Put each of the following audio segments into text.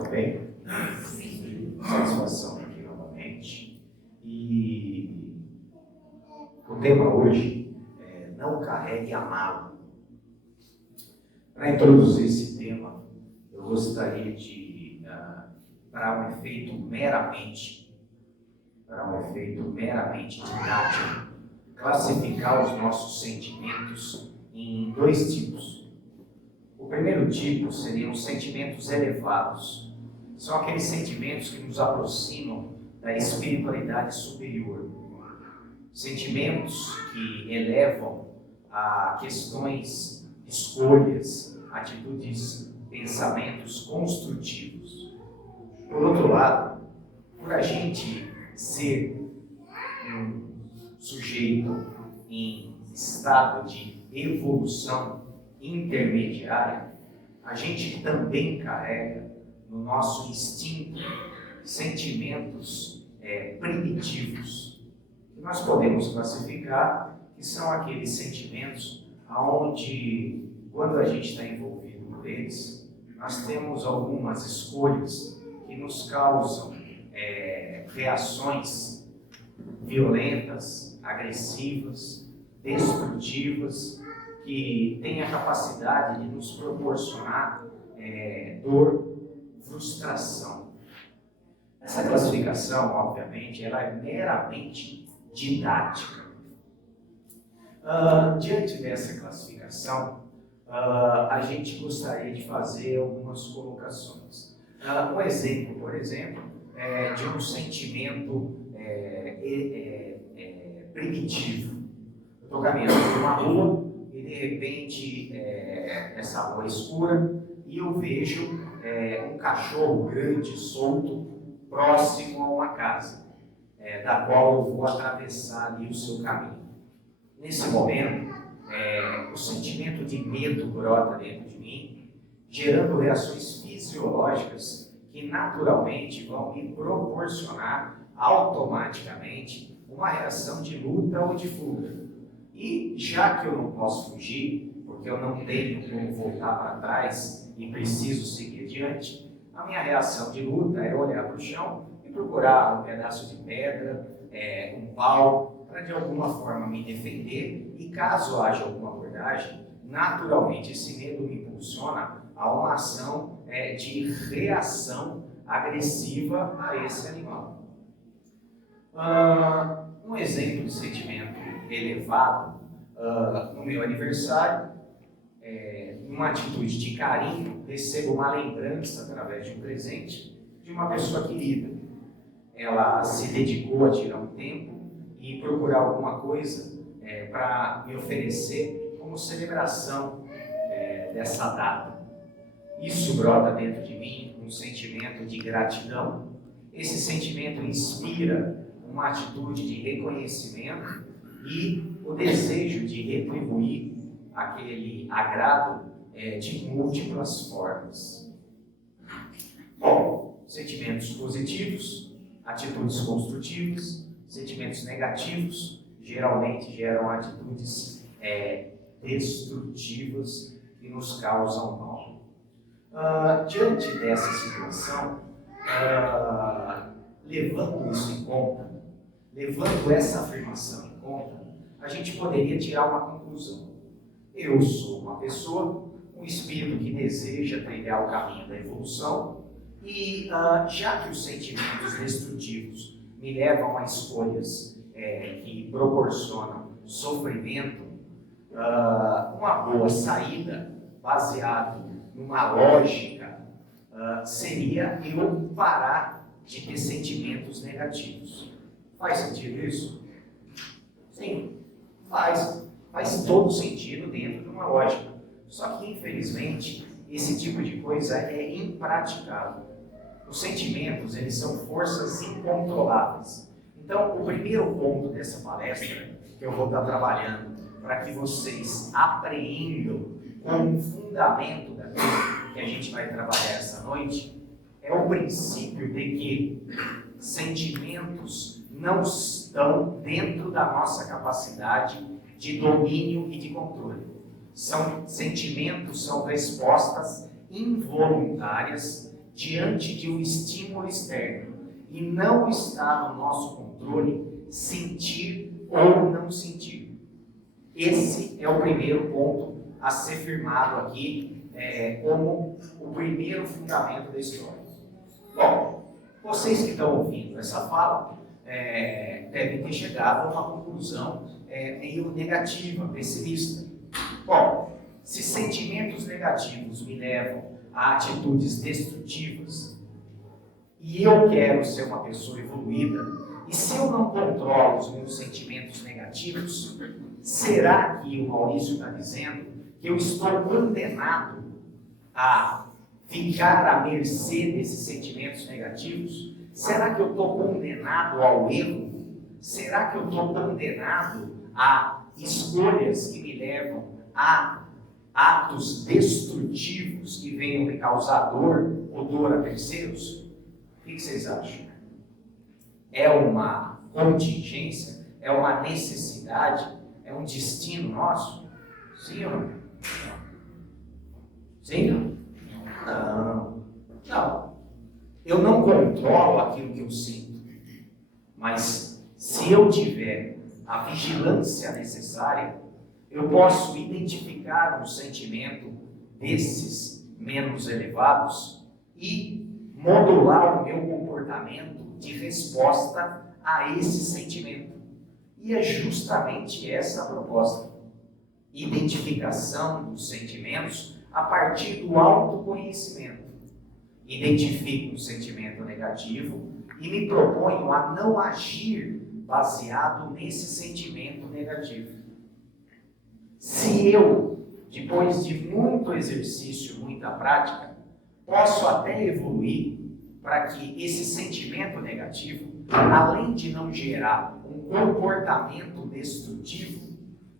estão bem? Satisfação aqui novamente. E o tema hoje é não carregue a mala. Para introduzir esse tema, eu gostaria de, para um efeito meramente didático, classificar os nossos sentimentos em dois tipos. O primeiro tipo seriam os sentimentos elevados. São aqueles sentimentos que nos aproximam da espiritualidade superior. Sentimentos que elevam a questões, escolhas, atitudes, pensamentos construtivos. Por outro lado, por a gente ser um sujeito em estado de evolução intermediária, a gente também carrega no nosso instinto sentimentos primitivos, que nós podemos classificar, que são aqueles sentimentos onde, quando a gente está envolvido por eles, nós temos algumas escolhas que nos causam reações violentas, agressivas, destrutivas, que têm a capacidade de nos proporcionar dor, frustração. Essa classificação, obviamente, ela é meramente didática. Diante dessa classificação, a gente gostaria de fazer algumas colocações. Um exemplo, por exemplo, de um sentimento primitivo. Eu estou caminhando por uma rua e, de repente, essa rua é escura e eu vejo um cachorro grande, solto, próximo a uma casa, da qual eu vou atravessar ali o seu caminho. Nesse momento, o sentimento de medo brota dentro de mim, gerando reações fisiológicas que naturalmente vão me proporcionar automaticamente uma reação de luta ou de fuga. E já que eu não posso fugir, porque eu não tenho como voltar para trás e preciso seguir adiante, a minha reação de luta é olhar para o chão e procurar um pedaço de pedra, um pau, para de alguma forma me defender, e caso haja alguma abordagem, naturalmente esse medo me impulsiona a uma ação de reação agressiva a esse animal. Um exemplo de sentimento elevado, no meu aniversário, numa atitude de carinho, recebo uma lembrança através de um presente de uma pessoa querida. Ela se dedicou a tirar um tempo e procurar alguma coisa para me oferecer como celebração dessa data. Isso brota dentro de mim um sentimento de gratidão. Esse sentimento inspira uma atitude de reconhecimento e o desejo de retribuir aquele agrado de múltiplas formas. Bom, sentimentos positivos, atitudes construtivas, sentimentos negativos geralmente geram atitudes destrutivas que nos causam mal. Diante dessa situação, levando isso em conta, levando essa afirmação em conta, a gente poderia tirar uma conclusão. Eu sou uma pessoa, um espírito que deseja trilhar o caminho da evolução e, já que os sentimentos destrutivos me levam a escolhas que proporcionam sofrimento, uma boa saída, baseado numa lógica, seria eu parar de ter sentimentos negativos. Faz sentido isso? Sim, faz todo sentido dentro de uma lógica. Só que, infelizmente, esse tipo de coisa é impraticável. Os sentimentos, eles são forças incontroláveis. Então, o primeiro ponto dessa palestra, que eu vou estar trabalhando para que vocês apreendam com o fundamento daquilo que a gente vai trabalhar essa noite, é o princípio de que sentimentos não estão dentro da nossa capacidade de domínio e de Sentimentos são respostas involuntárias diante de um estímulo externo e não está no nosso controle sentir ou não sentir. Esse é o primeiro ponto a ser firmado aqui como o primeiro fundamento da história. Bom, vocês que estão ouvindo essa fala devem ter chegado a uma conclusão meio negativa, pessimista. Bom, se sentimentos negativos me levam a atitudes destrutivas e eu quero ser uma pessoa evoluída, e se eu não controlo os meus sentimentos negativos, será que o Maurício está dizendo que eu estou condenado a ficar à mercê desses sentimentos negativos? Será que eu estou condenado ao erro? Será que eu estou condenado a escolhas que me levam a atos destrutivos que venham me causar dor ou dor a terceiros? O que vocês acham? É uma contingência? É uma necessidade? É um destino nosso? Sim ou não? Sim ou não? Não. Eu não controlo aquilo que eu sinto, mas se eu tiver a vigilância necessária, eu posso identificar um sentimento desses menos elevados e modular o meu comportamento de resposta a esse sentimento. E é justamente essa a proposta. Identificação dos sentimentos a partir do autoconhecimento. Identifico um sentimento negativo e me proponho a não agir baseado nesse sentimento negativo. Se eu, depois de muito exercício, muita prática, posso até evoluir para que esse sentimento negativo, além de não gerar um comportamento destrutivo,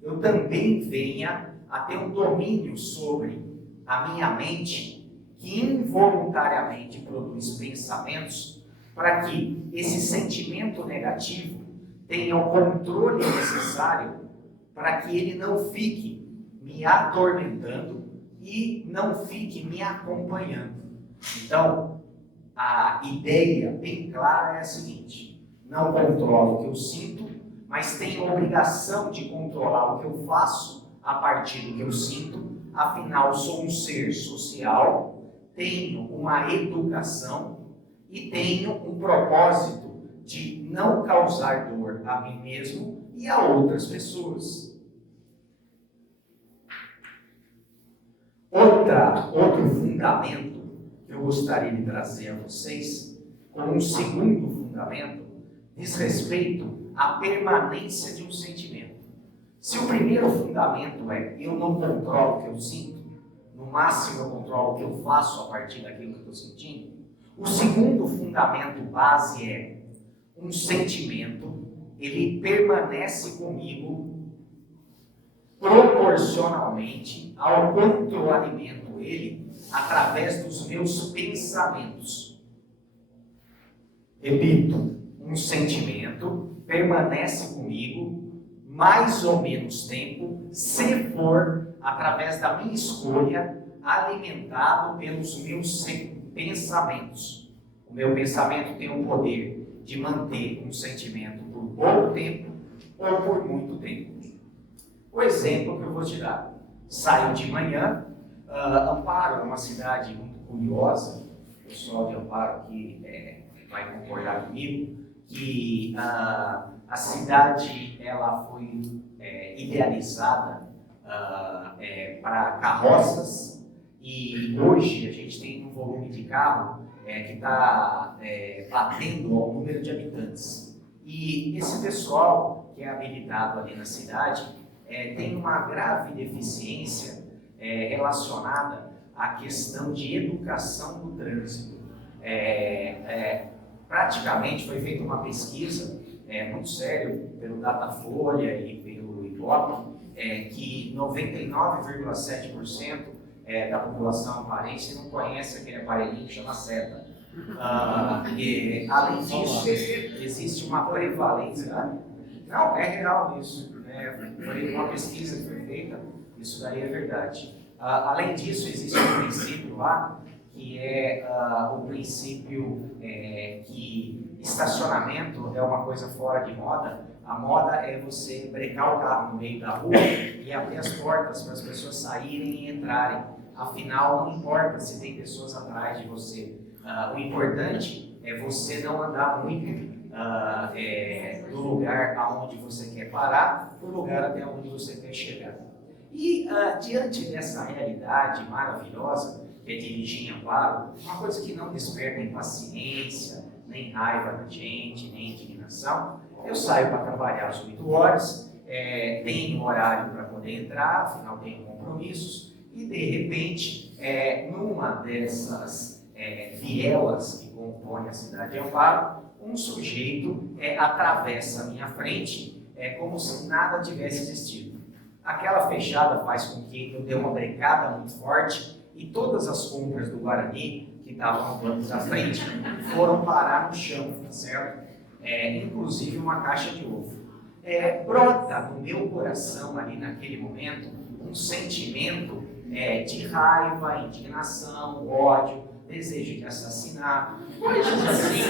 eu também venha a ter um domínio sobre a minha mente, que involuntariamente produz pensamentos, para que esse sentimento negativo tenha o controle necessário para que ele não fique me atormentando e não fique me acompanhando. Então, a ideia bem clara é a seguinte: não controlo o que eu sinto, mas tenho a obrigação de controlar o que eu faço a partir do que eu sinto. Afinal, sou um ser social, tenho uma educação e tenho um propósito de não causar dor a mim mesmo e a outras pessoas. Outro fundamento que eu gostaria de trazer a vocês, como um segundo fundamento, diz respeito à permanência de um sentimento. Se o primeiro fundamento é eu não controlo o que eu sinto, no máximo eu controlo o que eu faço a partir daquilo que eu estou sentindo, o segundo fundamento base é um sentimento, ele permanece comigo proporcionalmente ao quanto eu alimento ele através dos meus pensamentos. Repito, um sentimento permanece comigo mais ou menos tempo, se for através da minha escolha, alimentado pelos meus pensamentos. O meu pensamento tem o poder de manter um sentimento por pouco tempo ou por muito tempo. O exemplo que eu vou te dar: saio de manhã, Amparo é uma cidade muito curiosa, o pessoal de Amparo aqui vai concordar comigo, que a cidade ela foi idealizada para carroças, e hoje a gente tem um volume de carro que está batendo ao número de habitantes. E esse pessoal que é habilitado ali na cidade tem uma grave deficiência relacionada à questão de educação do trânsito. Praticamente foi feita uma pesquisa muito séria pelo Datafolha e pelo Ibope, que 99,7% da população amparense não conhece aquele aparelhinho que chama seta. E, além disso, existe uma prevalência. Não, é real isso. Foi uma pesquisa que foi feita, isso daí é verdade. Além disso, existe um princípio lá, que é o princípio que estacionamento é uma coisa fora de moda. A moda é você brecar o carro no meio da rua e abrir as portas para as pessoas saírem e entrarem. Afinal, não importa se tem pessoas atrás de você. O importante é você não andar muito do lugar aonde você quer parar para o lugar até onde você quer chegar. E diante dessa realidade maravilhosa, que é dirigir em amparo, uma coisa que não desperta impaciência, nem raiva da gente, nem indignação, eu saio para trabalhar às 8 horas, tenho horário para poder entrar, afinal tenho compromissos, e de repente, numa dessas vielas que compõem a cidade de Amparo, um sujeito atravessa a minha frente como se nada tivesse existido. Aquela fechada faz com que eu dê uma brecada muito forte e todas as compras do Guarani que estavam no banco da frente foram parar no chão, tá certo? Inclusive uma caixa de ovo. Brota no meu coração ali naquele momento um sentimento de raiva, indignação, ódio, desejo de assassinar, coisas assim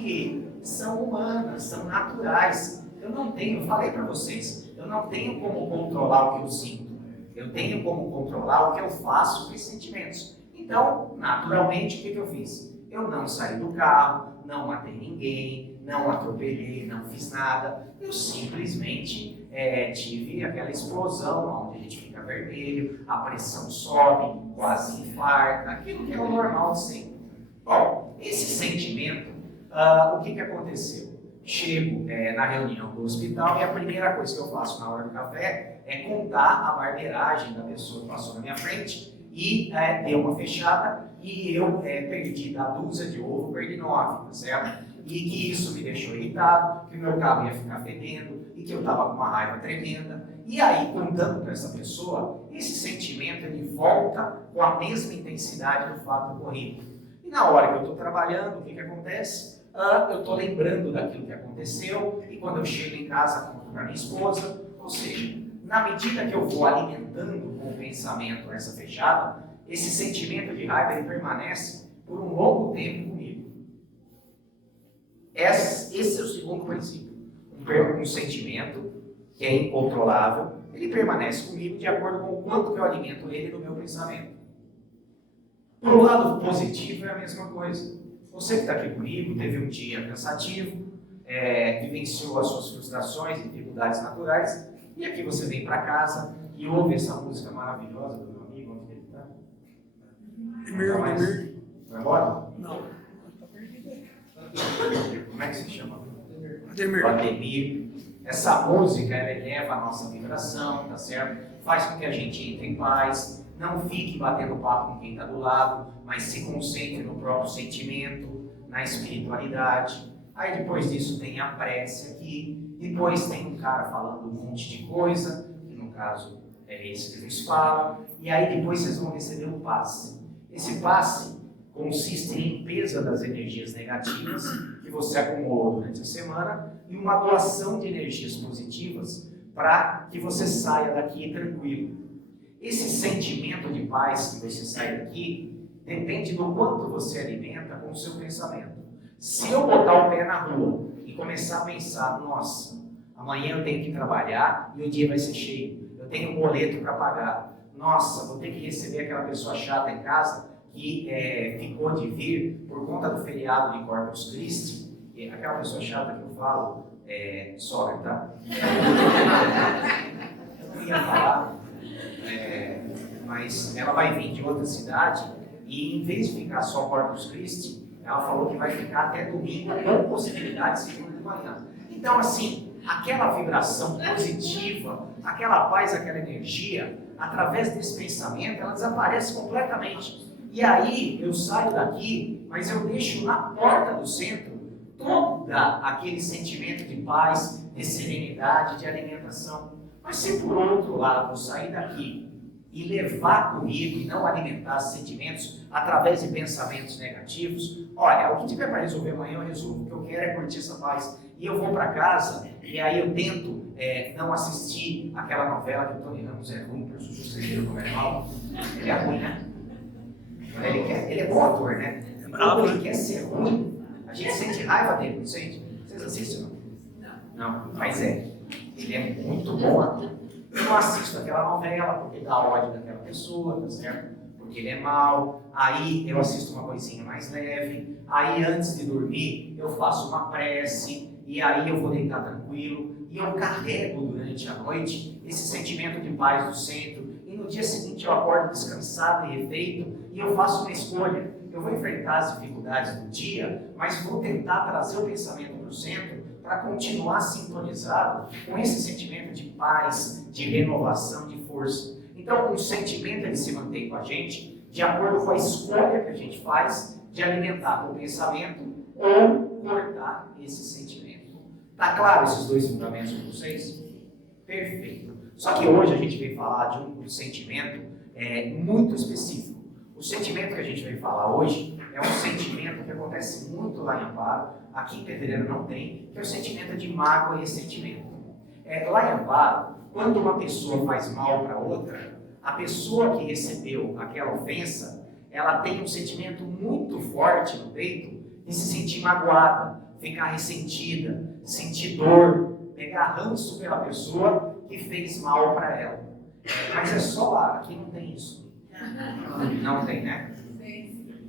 que são humanas, são naturais. Eu falei para vocês, eu não tenho como controlar o que eu sinto, eu tenho como controlar o que eu faço com esses sentimentos. Então, naturalmente, o que eu fiz? Eu não saí do carro, não matei ninguém, não atropelei, não fiz nada. Eu simplesmente tive aquela explosão onde a gente fica vermelho, a pressão sobe, quase infarta, aquilo que é o normal de sempre. Bom, esse sentimento, o que aconteceu? Chego na reunião do hospital e a primeira coisa que eu faço na hora do café é contar a barbeiragem da pessoa que passou na minha frente e deu uma fechada e eu perdi da dúzia de ovo, perdi 9, tá certo? E que isso me deixou irritado, que o meu carro ia ficar fedendo e que eu estava com uma raiva tremenda. E aí, contando para essa pessoa, esse sentimento ele volta com a mesma intensidade do fato ocorrido. E na hora que eu estou trabalhando, o que acontece? Eu estou lembrando daquilo que aconteceu e quando eu chego em casa, conto para minha esposa. Ou seja, na medida que eu vou alimentando com o pensamento essa fechada, esse sentimento de raiva ele permanece por um longo tempo comigo. Esse é o segundo princípio. Um sentimento que é incontrolável, ele permanece comigo de acordo com o quanto que eu alimento ele no meu pensamento. Por um lado positivo é a mesma coisa. Você que está aqui comigo, teve um dia cansativo, vivenciou as suas frustrações, dificuldades naturais, e aqui você vem para casa e ouve essa música maravilhosa do meu amigo, onde ele está? Vai embora? Não. Como é que se chama? Ademir. Ademir. Essa música ela eleva a nossa vibração, tá certo? Faz com que a gente entre em paz, não fique batendo papo com quem está do lado, mas se concentre no próprio sentimento, na espiritualidade. Aí depois disso tem a prece aqui, depois tem um cara falando um monte de coisa, que no caso é esse que nos fala, e aí depois vocês vão receber um passe. Esse passe consiste em limpeza das energias negativas que você acumulou durante a semana e uma doação de energias positivas para que você saia daqui tranquilo. Esse sentimento de paz que você sai daqui depende do quanto você alimenta com o seu pensamento. Se eu botar o pé na rua e começar a pensar, nossa, amanhã eu tenho que trabalhar e o dia vai ser cheio, eu tenho um boleto para pagar, nossa, vou ter que receber aquela pessoa chata em casa que ficou de vir por conta do feriado de Corpus Christi, aquela pessoa chata que eu falo, sogra, tá? Eu não ia falar, mas ela vai vir de outra cidade e em vez de ficar só Corpus Christi, ela falou que vai ficar até domingo, com possibilidade de segunda de manhã. Então, assim, aquela vibração positiva, aquela paz, aquela energia, através desse pensamento, ela desaparece completamente. E aí, eu saio daqui, mas eu deixo na porta do centro todo aquele sentimento de paz, de serenidade, de alimentação. Mas se por outro lado eu sair daqui e levar comigo e não alimentar esses sentimentos através de pensamentos negativos, olha, o que tiver para resolver amanhã eu resolvo, o que eu quero é curtir essa paz. E eu vou para casa e aí eu tento não assistir aquela novela que o Tony Ramos é ruim, para os como é mal. Ele é ruim, né? ele é bom ator, né? Quando ele quer ser ruim, a gente sente raiva dele, não sente? Vocês assistem? Não, mas é. Ele é muito bom ator. Eu não assisto aquela novela porque dá ódio daquela pessoa, tá certo? Porque ele é mau. Aí eu assisto uma coisinha mais leve. Aí antes de dormir eu faço uma prece. E aí eu vou deitar tranquilo. E eu carrego durante a noite esse sentimento de paz do centro. E no dia seguinte eu acordo descansado e refeito. E eu faço uma escolha. Eu vou enfrentar as dificuldades do dia, mas vou tentar trazer o pensamento para o centro para continuar sintonizado com esse sentimento de paz, de renovação, de força. Então, o sentimento ele se mantém com a gente de acordo com a escolha que a gente faz de alimentar com o pensamento ou cortar esse sentimento. Tá claro esses dois fundamentos para vocês? Perfeito. Só que hoje a gente veio falar de um sentimento muito específico. O sentimento que a gente veio falar hoje é um sentimento que acontece muito lá em Amparo, aqui em Pedreira não tem, que é o sentimento de mágoa e ressentimento. Lá em Amparo, quando uma pessoa faz mal para outra, a pessoa que recebeu aquela ofensa, ela tem um sentimento muito forte no peito de se sentir magoada, ficar ressentida, sentir dor, pegar ranço pela pessoa que fez mal para ela. Mas é só lá, aqui não tem isso. Não tem, né?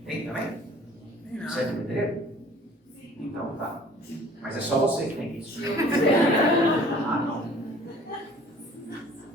Tem também? Você é de Pedreira? Então tá. Mas é só você que tem isso. Ah, não.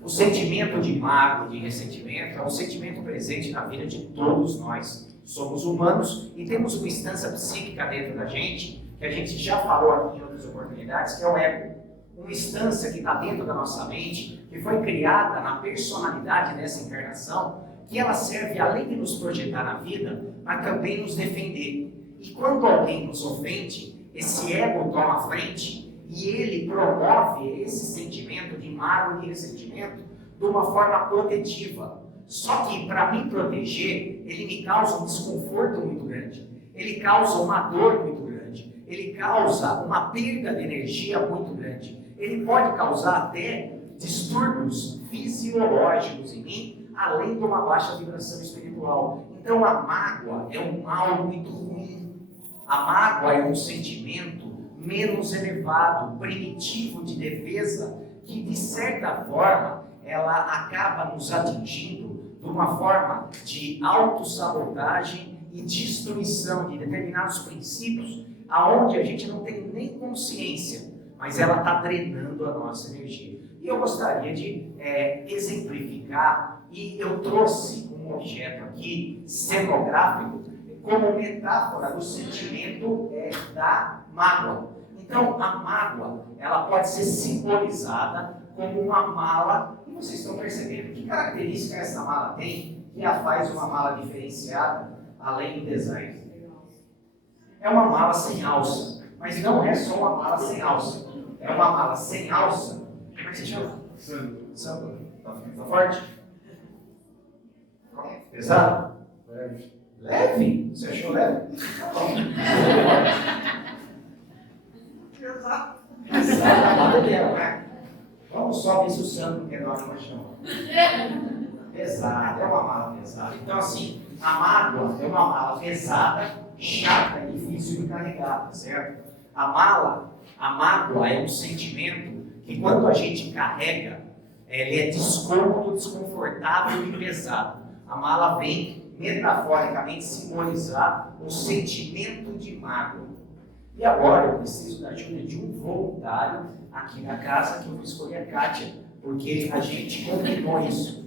O sentimento de mágoa, de ressentimento, é um sentimento presente na vida de todos nós. Somos humanos e temos uma instância psíquica dentro da gente, que a gente já falou aqui em outras oportunidades, que é o ego. Uma instância que está dentro da nossa mente, que foi criada na personalidade dessa encarnação, que ela serve, além de nos projetar na vida, mas também nos defender. E quando alguém nos ofende, esse ego toma a frente e ele promove esse sentimento de mágoa e de ressentimento de uma forma protetiva. Só que, para me proteger, ele me causa um desconforto muito grande. Ele causa uma dor muito grande. Ele causa uma perda de energia muito grande. Ele pode causar até distúrbios fisiológicos em mim, além de uma baixa vibração espiritual. Então a mágoa é um mal muito ruim. A mágoa é um sentimento menos elevado, primitivo de defesa, que de certa forma ela acaba nos atingindo de uma forma de autossabotagem e destruição de determinados princípios, aonde a gente não tem nem consciência, mas ela está drenando a nossa energia. E eu gostaria de exemplificar, e eu trouxe um objeto aqui, cenográfico, como metáfora do sentimento da mágoa. Então, a mágoa, ela pode ser simbolizada como uma mala, e vocês estão percebendo que característica essa mala tem que a faz uma mala diferenciada, além do design. É uma mala sem alça, mas não é só uma mala sem alça, é uma mala sem alça. Como é que se chama? Samba. Tá forte? Pesado? Leve. Leve? Você achou leve? Pesado. Pesado a mala dela, né? Vamos só ver se o santo quer dar uma chama. Pesado, é uma mala pesada. Então, assim, a mágoa é uma mala pesada, chata e difícil de carregar, certo? A mágoa é um sentimento que quando a gente carrega, ele é descômodo, desconfortável e pesado. A mala vem, metaforicamente, simbolizar o sentimento de mágoa. E agora eu preciso da ajuda de um voluntário aqui na casa, que eu vou escolher a Kátia, porque a gente combinou isso.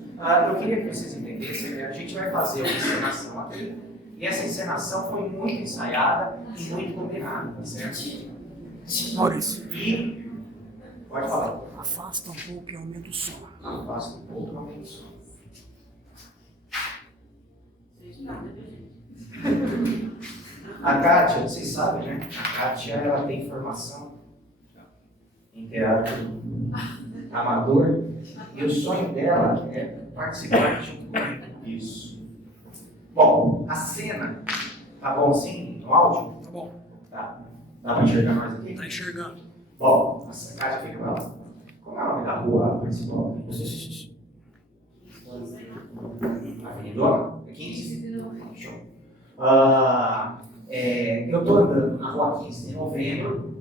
Eu queria que vocês entendessem, a gente vai fazer uma encenação aqui, e essa encenação foi muito ensaiada e muito combinada, tá certo? Maurício, E pode falar. afasta um pouco e aumenta o som. Afasta um pouco e aumenta o som. A Kátia, vocês sabem, né? A Kátia, ela tem formação em teatro amador e o sonho dela é participar junto com isso. Bom, a cena, tá bom assim no áudio? Tá bom, Tá. Dá pra enxergar nós aqui? tá enxergando. Bom, a Kátia fica pra lá. Como é o nome da rua principal? Avenidona? É 15? Show. Eu estou andando na rua 15 de novembro,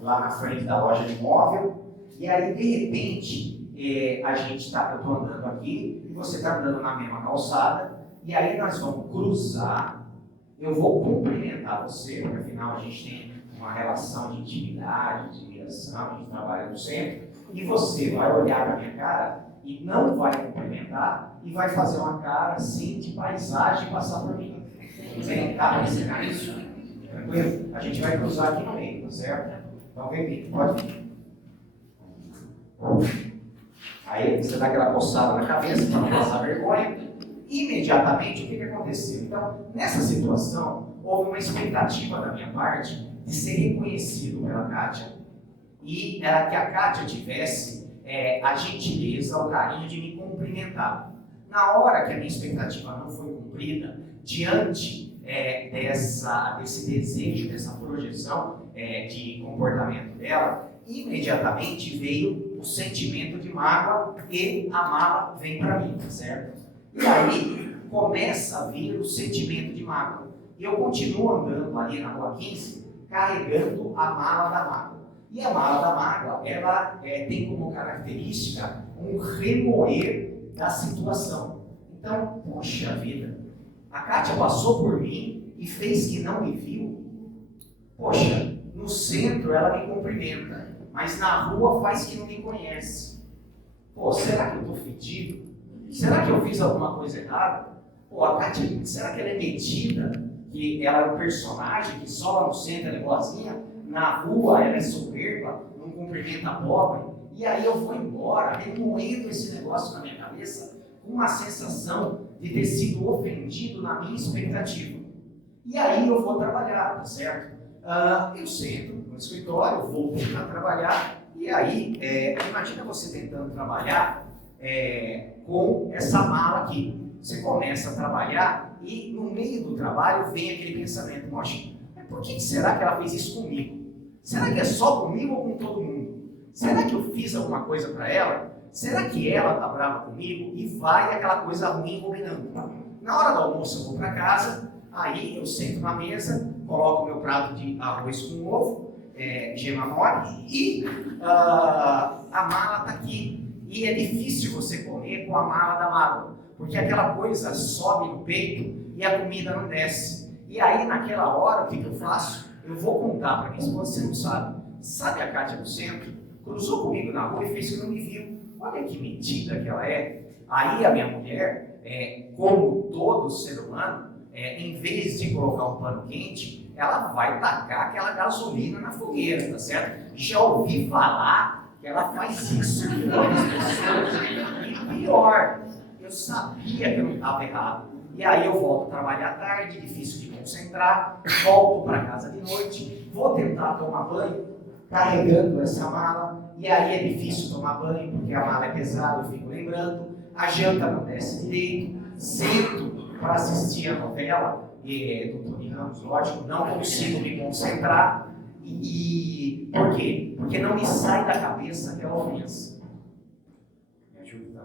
lá na frente da loja de imóvel, e aí, de repente, eu estou andando aqui, e você está andando na mesma calçada, e aí nós vamos cruzar, eu vou cumprimentar você, porque afinal a gente tem uma relação de intimidade, de admiração, a gente trabalha no centro, e você vai olhar na minha cara e não vai cumprimentar, e vai fazer uma cara assim de paisagem e passar por mim. Vem cá, vai ser isso. Tranquilo? A gente vai cruzar aqui no meio, tá certo? Então vem aqui, pode vir. Aí você dá aquela coçada na cabeça para não passar vergonha. Imediatamente, o que aconteceu? Então, nessa situação, houve uma expectativa da minha parte de ser reconhecido pela Kátia e que a Kátia tivesse a gentileza, o carinho de me cumprimentar. Na hora que a minha expectativa não foi cumprida, diante desse desejo, dessa projeção de comportamento dela, imediatamente veio o sentimento de mágoa e a mala vem para mim, certo? E aí começa a vir o sentimento de mágoa. E eu continuo andando ali na rua 15, carregando a mala da mágoa. E a mala da mágoa, ela tem como característica um remoer da situação. Então, poxa vida, a Kátia passou por mim e fez que não me viu. Poxa, no centro ela me cumprimenta, mas na rua faz que não me conhece. Pô, será que eu estou fedido? Será que eu fiz alguma coisa errada? Pô, a Kátia, será que ela é metida? Que ela é um personagem que só lá no centro ela é boazinha? Na rua ela é soberba, não cumprimenta a pobre? E aí eu vou embora, remoendo esse negócio na minha cabeça, com uma sensação de ter sido ofendido na minha expectativa. E aí eu vou trabalhar, tá certo? Eu sento no escritório, vou tentar trabalhar, e aí, imagina você tentando trabalhar com essa mala aqui. Você começa a trabalhar e no meio do trabalho vem aquele pensamento, poxa, mas por que será que ela fez isso comigo? Será que é só comigo ou com todo mundo? Será que eu fiz alguma coisa para ela? Será que ela está brava comigo? E vai aquela coisa ruim combinando. Na hora do almoço eu vou para casa, aí eu sento na mesa, coloco meu prato de arroz com ovo, gema mole, e a mala está aqui. E é difícil você comer com a mala da mágoa, porque aquela coisa sobe no peito e a comida não desce. E aí naquela hora, o que eu faço? Eu vou contar para minha esposa, você não sabe. Sabe a Kátia do centro? Cruzou comigo na rua e fez que não me viu. Olha que mentira que ela é. Aí a minha mulher, como todo ser humano, em vez de colocar um pano quente, ela vai tacar aquela gasolina na fogueira, tá certo? Já ouvi falar que ela faz isso com outras pessoas. E pior, eu sabia que eu não estava errado. E aí eu volto a trabalhar à tarde, difícil de concentrar, volto para casa de noite, vou tentar tomar banho, carregando essa mala, e aí é difícil tomar banho, porque a mala é pesada, eu fico lembrando, a janta não desce direito, sento para assistir a novela, do Tony Ramos, lógico, não consigo me concentrar, e por quê? Porque não me sai da cabeça aquela ofensa. Me ajuda?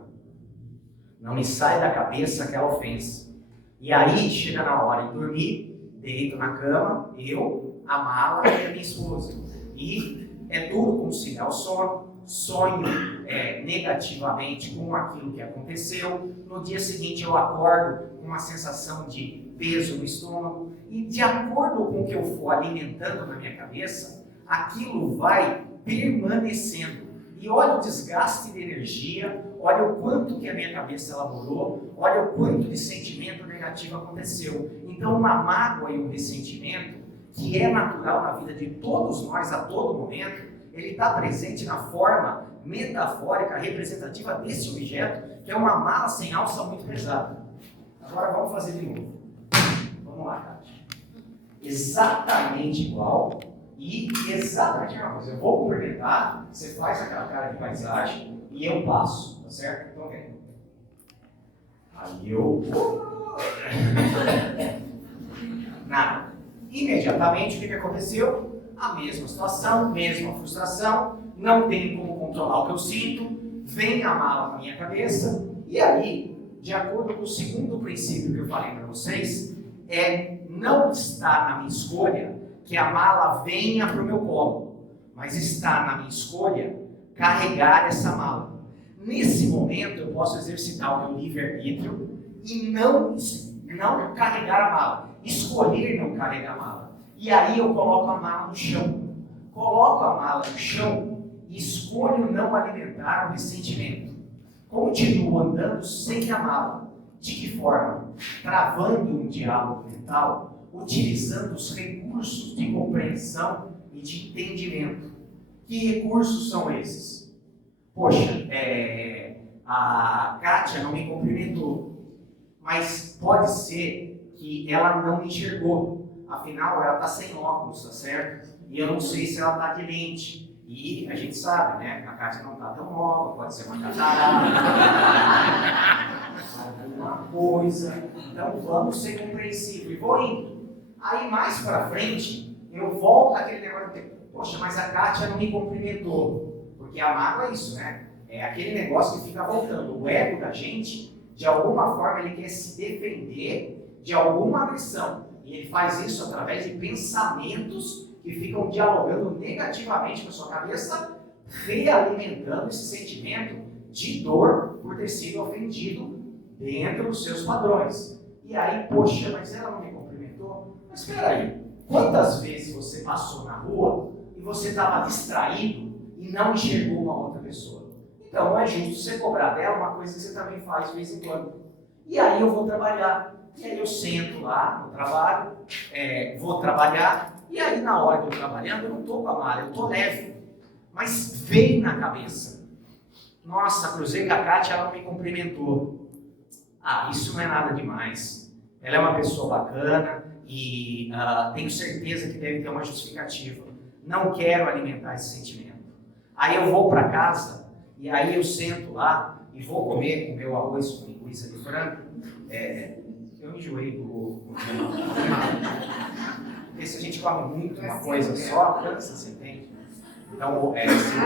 Não me sai da cabeça aquela ofensa. E aí, chega na hora de dormir, deito na cama, eu, a mala e a minha esposa. E é duro conciliar o sono, sonho negativamente com aquilo que aconteceu. No dia seguinte eu acordo com uma sensação de peso no estômago. E de acordo com o que eu for alimentando na minha cabeça, aquilo vai permanecendo. E olha o desgaste de energia, olha o quanto que a minha cabeça elaborou, olha o quanto de sentimento negativo aconteceu. Então, uma mágoa e um ressentimento, que é natural na vida de todos nós a todo momento, ele está presente na forma metafórica, representativa desse objeto, que é uma mala sem alça muito pesada. Agora vamos fazer de novo. Vamos lá, Kátia. Exatamente igual. E exatamente a mesma coisa. Eu vou cumprimentar, você faz aquela cara de paisagem e eu passo, tá certo? Então vem. Aí eu. Nada. Imediatamente o que aconteceu? A mesma situação, mesma frustração, não tenho como controlar o que eu sinto, vem a mala na minha cabeça, e aí de acordo com o segundo princípio que eu falei para vocês, não está na minha escolha que a mala venha para o meu colo, mas está na minha escolha carregar essa mala. Nesse momento, eu posso exercitar o meu livre-arbítrio e não carregar a mala, escolher não carregar a mala. E aí eu coloco a mala no chão. Coloco a mala no chão e escolho não alimentar o ressentimento. Continuo andando sem a mala. De que forma? Travando um diálogo mental, utilizando os recursos de compreensão e de entendimento. Que recursos são esses? Poxa, a Kátia não me cumprimentou, mas pode ser que ela não me enxergou. Afinal, ela está sem óculos, tá certo? E eu não sei se ela está de lente. E a gente sabe, né? A Kátia não está tão nova, pode ser uma catarata, alguma coisa. Então vamos ser compreensivos. E vou indo. Aí mais para frente, eu volto àquele negócio de, poxa, mas a Kátia não me cumprimentou. Porque a mágoa é isso, né? É aquele negócio que fica voltando. O ego da gente, de alguma forma, ele quer se defender de alguma agressão. E ele faz isso através de pensamentos que ficam dialogando negativamente com a sua cabeça, realimentando esse sentimento de dor por ter sido ofendido dentro dos seus padrões. E aí, poxa, mas ela não me cumprimentou? Mas espera aí, quantas vezes você passou na rua e você estava distraído e não enxergou uma outra pessoa? Então, não é justo você cobrar dela uma coisa que você também faz de vez em quando. E aí eu vou trabalhar. E aí eu sento lá no trabalho, vou trabalhar, e aí na hora que eu estou trabalhando, eu não estou com a mala, eu estou leve. Mas vem na cabeça. Nossa, cruzei com a Kátia, ela não me cumprimentou. Ah, isso não é nada demais. Ela é uma pessoa bacana e tenho certeza que deve ter uma justificativa. Não quero alimentar esse sentimento. Aí eu vou para casa, e aí eu sento lá e vou comer o meu arroz com linguiça de frango. Eu enjoei do porque se a gente come muito uma coisa só, cansa, você entende? Então, esse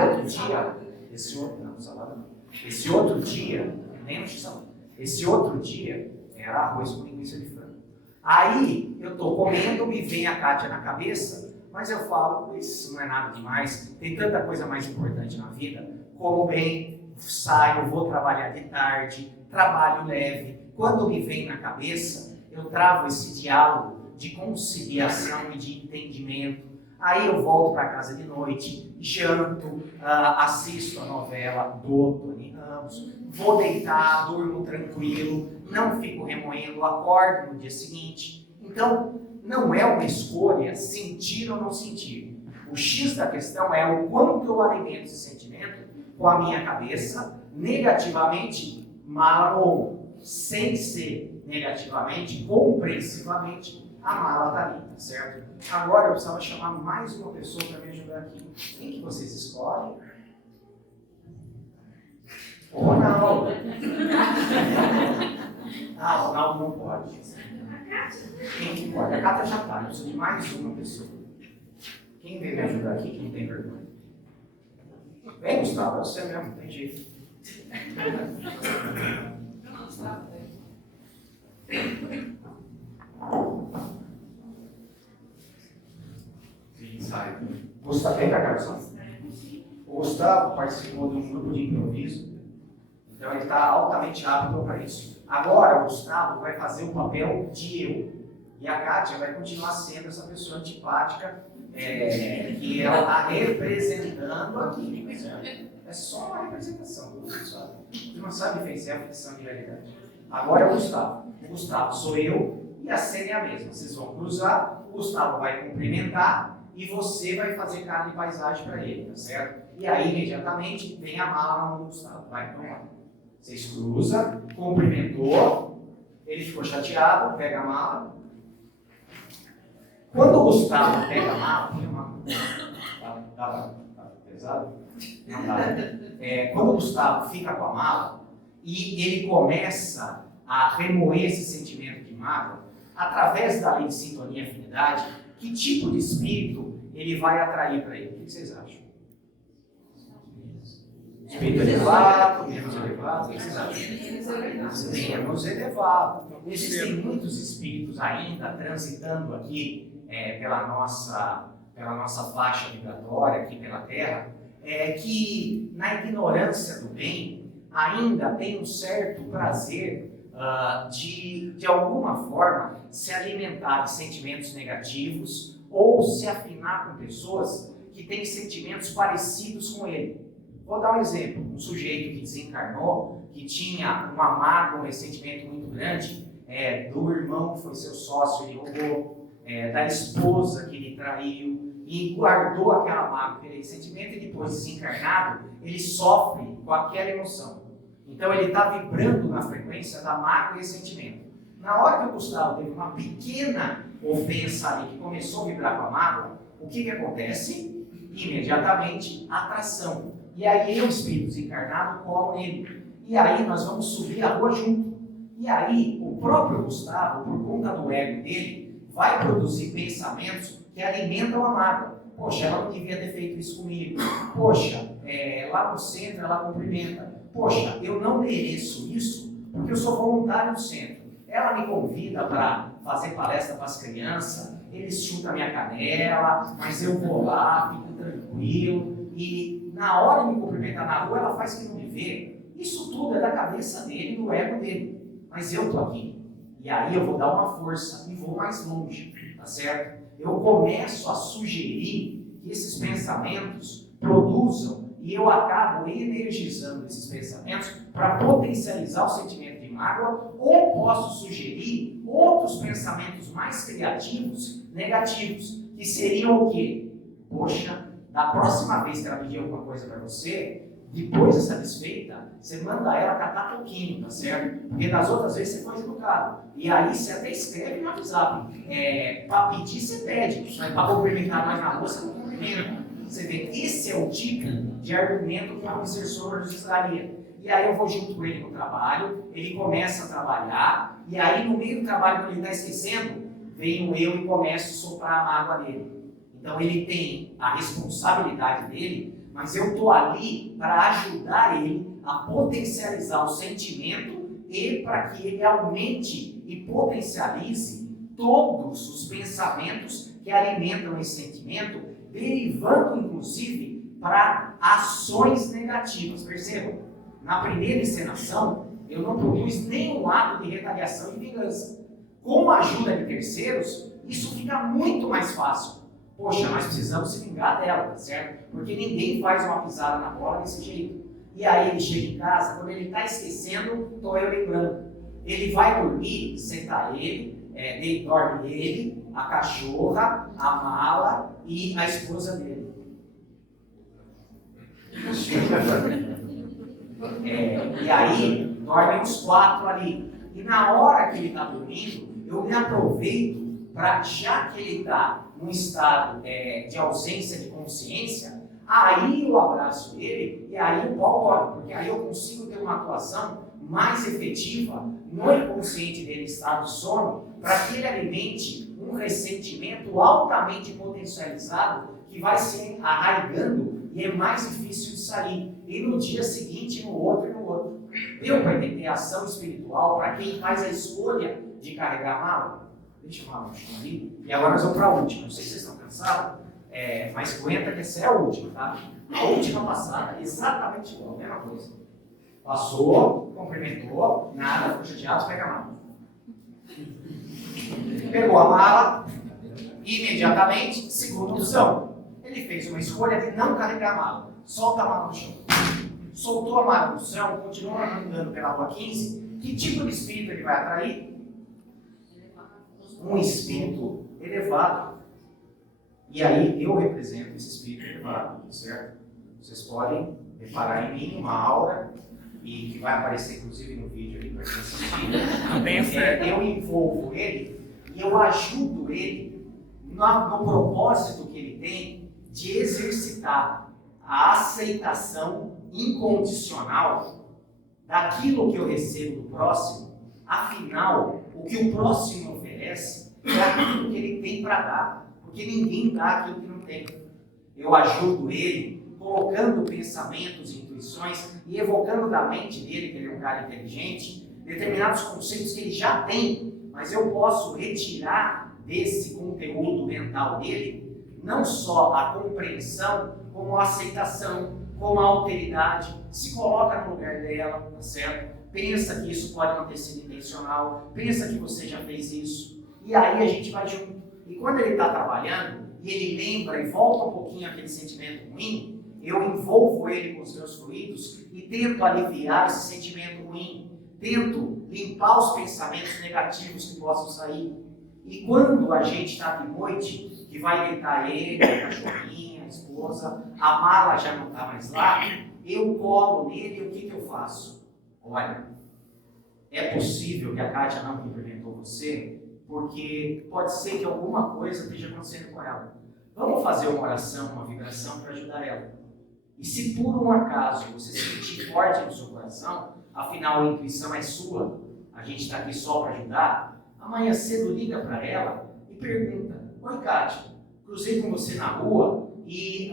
outro dia, nem no x-salão, esse outro dia era arroz com linguiça de frango. Aí, eu estou comendo, me vem a Kátia na cabeça, mas eu falo, isso não é nada demais, tem tanta coisa mais importante na vida, como bem, saio, vou trabalhar de tarde, trabalho leve. Quando me vem na cabeça, eu travo esse diálogo de conciliação e de entendimento. Aí eu volto para casa de noite, janto, assisto a novela do Tony Ramos, vou deitar, durmo tranquilo, não fico remoendo, acordo no dia seguinte. Então, não é uma escolha sentir ou não sentir. O X da questão é o quanto eu alimento esse sentimento com a minha cabeça, negativamente, mala no ombro. Sem ser negativamente, compreensivamente, a mala está ali, tá certo? Agora eu precisava chamar mais uma pessoa para me ajudar aqui. Quem que vocês escolhem? O Ronaldo. Ah, o Ronaldo não pode. Quem que pode? A Cátia já está, eu preciso de mais uma pessoa. Quem vem me ajudar aqui que não tem vergonha? Vem, Gustavo, é você mesmo, não tem jeito. Gustavo, vem cá, Carlos. O Gustavo participou de um grupo de improviso, então ele está altamente apto para isso. Agora, o Gustavo vai fazer o papel de eu. E a Kátia vai continuar sendo essa pessoa antipática que ela está representando aqui. Certo? É só uma representação, você não sabe diferenciar a ficção de realidade. Agora é o Gustavo. O Gustavo sou eu e a cena é a mesma. Vocês vão cruzar, o Gustavo vai cumprimentar e você vai fazer cara de paisagem para ele, tá certo? E aí, imediatamente, vem a mala na mão do Gustavo. Vai, então vai. Vocês cruzam, cumprimentou, ele ficou chateado, pega a mala. Quando o Gustavo pega a mala, tem uma... Tá pesado? Não dá. Quando o Gustavo fica com a mala e ele começa a remoer esse sentimento de mágoa, através da lei de sintonia e afinidade, que tipo de espírito ele vai atrair para ele? O que vocês acham? Espírito elevado, menos elevado, o que vocês acham? Menos elevado. Existem muitos espíritos ainda transitando aqui pela nossa faixa vibratória, aqui pela Terra, que na ignorância do bem ainda tem um certo prazer de alguma forma se alimentar de sentimentos negativos ou se afinar com pessoas que têm sentimentos parecidos com ele. Vou dar um exemplo. Um sujeito que desencarnou, que tinha uma mágoa, um ressentimento muito grande do irmão que foi seu sócio, ele roubou, da esposa que ele traiu, e guardou aquela mágoa, aquele ressentimento, e depois desencarnado, ele sofre com aquela emoção. Então ele está vibrando na frequência da mágoa e ressentimento. Na hora que o Gustavo teve uma pequena ofensa ali, que começou a vibrar com a mágoa, o que acontece? Imediatamente, atração. E aí o espírito desencarnado cola nele. E aí nós vamos subir a rua junto. E aí o próprio Gustavo, por conta do ego dele, vai produzir pensamentos que alimentam a mágoa. Poxa, ela não devia ter feito isso comigo. Poxa, lá no centro ela cumprimenta. Poxa, eu não mereço isso porque eu sou voluntário do centro. Ela me convida para fazer palestra para as crianças, eles chutam a minha canela, mas eu vou lá, fico tranquilo. E na hora de me cumprimentar na rua, ela faz que não me vê. Isso tudo é da cabeça dele, do ego dele. Mas eu estou aqui. E aí eu vou dar uma força e vou mais longe, tá certo? Eu começo a sugerir que esses pensamentos produzam e eu acabo energizando esses pensamentos para potencializar o sentimento de mágoa, ou posso sugerir outros pensamentos mais criativos, negativos, que seriam o quê? Poxa, da próxima vez que ela pedir alguma coisa para você, depois de satisfeita, você manda ela catar pouquinho, tá certo? Porque das outras vezes você foi educado. E aí você até escreve no WhatsApp. Para pedir, você pede. Mas para cumprimentar nós na rua, você não cumprimenta. Você vê, esse é o tipo de argumento que o obsessor nos daria. E aí eu vou junto com ele no trabalho, ele começa a trabalhar, e aí no meio do trabalho, quando ele está esquecendo, vem o eu e começo a soprar a mágoa dele. Então ele tem a responsabilidade dele, mas eu estou ali para ajudar ele a potencializar o sentimento e para que ele aumente e potencialize todos os pensamentos que alimentam esse sentimento, derivando inclusive para ações negativas. Percebam, na primeira encenação, eu não produzo nenhum ato de retaliação e vingança. Com a ajuda de terceiros, isso fica muito mais fácil. Poxa, nós precisamos se vingar dela, tá certo? Porque ninguém faz uma pisada na bola desse jeito. E aí ele chega em casa, quando ele está esquecendo, estou eu lembrando. Ele vai dormir, senta ele, dorme ele, a cachorra, a mala e a esposa dele. E aí, dormem os 4 ali. E na hora que ele está dormindo, eu me aproveito para, já que ele está num estado de ausência de consciência, aí eu abraço ele e aí o pau olha, porque aí eu consigo ter uma atuação mais efetiva no inconsciente dele, estado de sono, para que ele alimente um ressentimento altamente potencializado que vai se arraigando e é mais difícil de sair. E no dia seguinte, no outro e no outro. Deu para entender a ação espiritual para quem faz a escolha de carregar a mala? Deixa eu falar um pouquinho ali. E agora nós vamos para a última. Não sei se vocês estão cansados, mas aguenta que essa é a última, tá? A última passada, exatamente igual, a mesma coisa. Passou, cumprimentou, nada, ficou chateado, pega a mala. Pegou a mala, imediatamente, segunda opção. Ele fez uma escolha de não carregar a mala. Solta a mala no chão. Soltou a mala no chão, continuou andando pela rua 15. Que tipo de espírito ele vai atrair? Um espírito elevado. E aí eu represento esse espírito elevado, certo? Vocês podem reparar em mim uma aura, e que vai aparecer inclusive no vídeo ali para quem assistir. Eu envolvo ele e eu ajudo ele no propósito que ele tem de exercitar a aceitação incondicional daquilo que eu recebo do próximo. Afinal, o que o próximo oferece é aquilo que ele tem para dar, porque ninguém dá aquilo que não tem. Eu ajudo ele colocando pensamentos, intuições e evocando da mente dele, que ele é um cara inteligente, determinados conceitos que ele já tem, mas eu posso retirar desse conteúdo mental dele não só a compreensão, como a aceitação, como a alteridade, se coloca no lugar dela, tá certo? Pensa que isso pode não ter sido intencional, pensa que você já fez isso, e aí a gente vai junto. E quando ele está trabalhando, e ele lembra e volta um pouquinho aquele sentimento ruim, eu envolvo ele com os meus fluidos e tento aliviar esse sentimento ruim, tento limpar os pensamentos negativos que possam sair. E quando a gente está de noite, que vai deitar ele, a cachorrinha, a esposa, a mala já não está mais lá, eu colo nele e o que eu faço? Olha, é possível que a Kátia não cumprimentou você, porque pode ser que alguma coisa esteja acontecendo com ela. Vamos fazer uma oração, uma vibração para ajudar ela. E se por um acaso você sentir forte no seu coração, afinal a intuição é sua, a gente está aqui só para ajudar, amanhã cedo liga para ela e pergunta: oi Kátia, cruzei com você na rua e